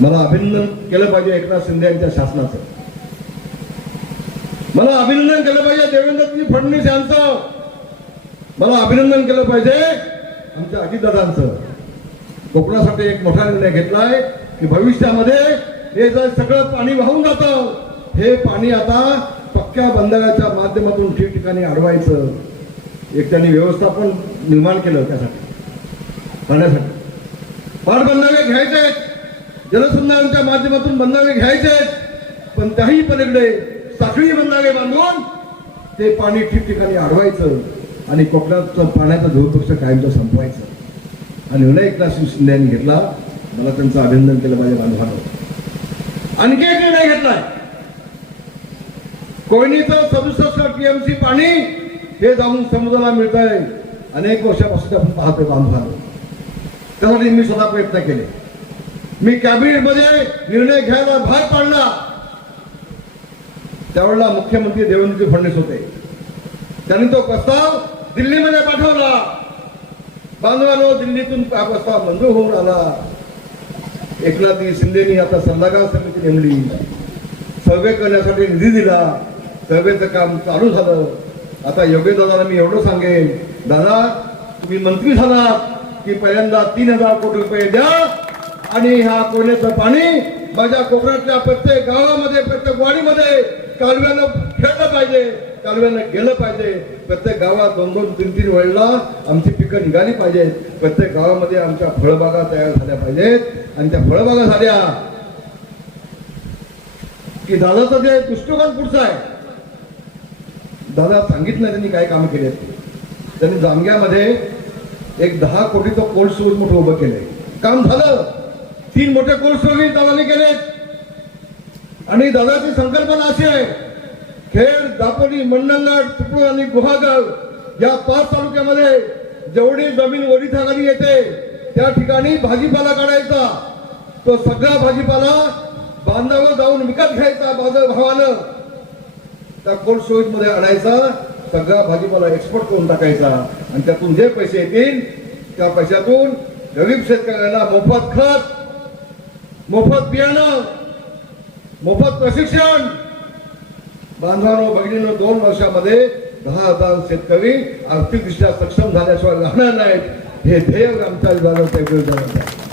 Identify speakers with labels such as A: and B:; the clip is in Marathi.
A: मला अभिनंदन केलं पाहिजे एकनाथ शिंदे यांच्या शासनाचं. मला अभिनंदन केलं पाहिजे देवेंद्रजी फडणवीस यांचं. मला अभिनंदन केलं पाहिजे आमच्या अजितदादांचं. कोकणासाठी एक मोठा निर्णय घेतलाय की भविष्यामध्ये हे जर सगळं पाणी वाहून जातं हे पाणी आता पक्क्या बंधाऱ्याच्या माध्यमातून ठिकठिकाणी अडवायचं. एक त्यांनी व्यवस्थापन निर्माण केलं त्यासाठी. पाण्यासाठी पाटबंधारे घ्यायचे जलसंधारणच्या माध्यमातून बंधावे घ्यायचे आहेत. पण त्याही पलीकडे साखळी बंधावे बांधून ते पाणी ठिकठिकाणी अडवायचं आणि कोकणातलं पाण्याचा धोपक्ष कायमचं संपवायचं. हा निर्णय एकनाथ शिंदे यांनी घेतला. मला त्यांचं अभिनंदन केलं पाहिजे बांधवानं. आणखी एक निर्णय घेतलाय. कोयनीचं सदुसष्ट टीएमसी पाणी हे जाऊन समुद्राला मिळत आहे अनेक वर्षापासून आपण पाहतोय बांधवानं. त्यासाठी मी स्वतः प्रयत्न केले. मी कॅबिनेटमध्ये निर्णय घ्यायला भाग पाडला. त्यावेळेला मुख्यमंत्री देवेंद्रजी फडणवीस होते. त्यांनी तो प्रस्ताव दिल्लीमध्ये पाठवला. बांधवानो दिल्लीतून हा प्रस्ताव मंजूर होऊन आला. एकनाथजी शिंदेनी आता सल्लागार समिती नेमली. सर्वे करण्यासाठी निधी दिला. सर्वेचं काम चालू झालं. आता योग्य दादाला मी एवढं सांगेन दादा तुम्ही मंत्री झालात की पहिल्यांदा तीन हजार कोटी रुपये द्या आणि ह्या कोण्याचं पाणी माझ्या कोकणातल्या प्रत्येक गावामध्ये प्रत्येक वाडीमध्ये कालव्यानं खेळलं पाहिजे कालव्यानं गेलं पाहिजे. प्रत्येक गावात दोन दोन तीन तीन वेळेला आमची पिकं निघाली पाहिजेत. प्रत्येक गावामध्ये आमच्या फळबागा तयार झाल्या पाहिजेत. आणि त्या फळबागा झाल्या की दादाचं जे दृष्टिकोन पुढचा आहे दादा सांगितलं त्यांनी काय काम केले त्यांनी जामग्यामध्ये एक दहा कोटीचं कोल्ड स्टोरेज मोठं उभं केलंय. काम झालं. तीन मोठे कोल्ड दादाने केलेत. आणि दादाची संकल्पना अशी आहे खेड दापोली मंडणगड तुकडू आणि गुहागर या पाच तालुक्यामध्ये जेवढी जमीन ओढीठाखाली येते त्या ठिकाणी भाजीपाला काढायचा. तो सगळा भाजीपाला बांधावर जाऊन विकत घ्यायचा बाजार भावानं. त्या कोल्ड स्टोरेजमध्ये आणायचा सगळा भाजीपाला एक्सपोर्ट करून टाकायचा. आणि त्यातून जे पैसे येतील त्या पैशातून गरीब शेतकऱ्यांना मोफत खत मोफत बियाणं मोफत प्रशिक्षण. बांधवानो भगिनीनं दोन वर्षामध्ये दहा हजार शेतकरी आर्थिकदृष्ट्या सक्षम झाल्याशिवाय राहणार नाहीत. हे ध्येय आमच्या विभागाचं आहे.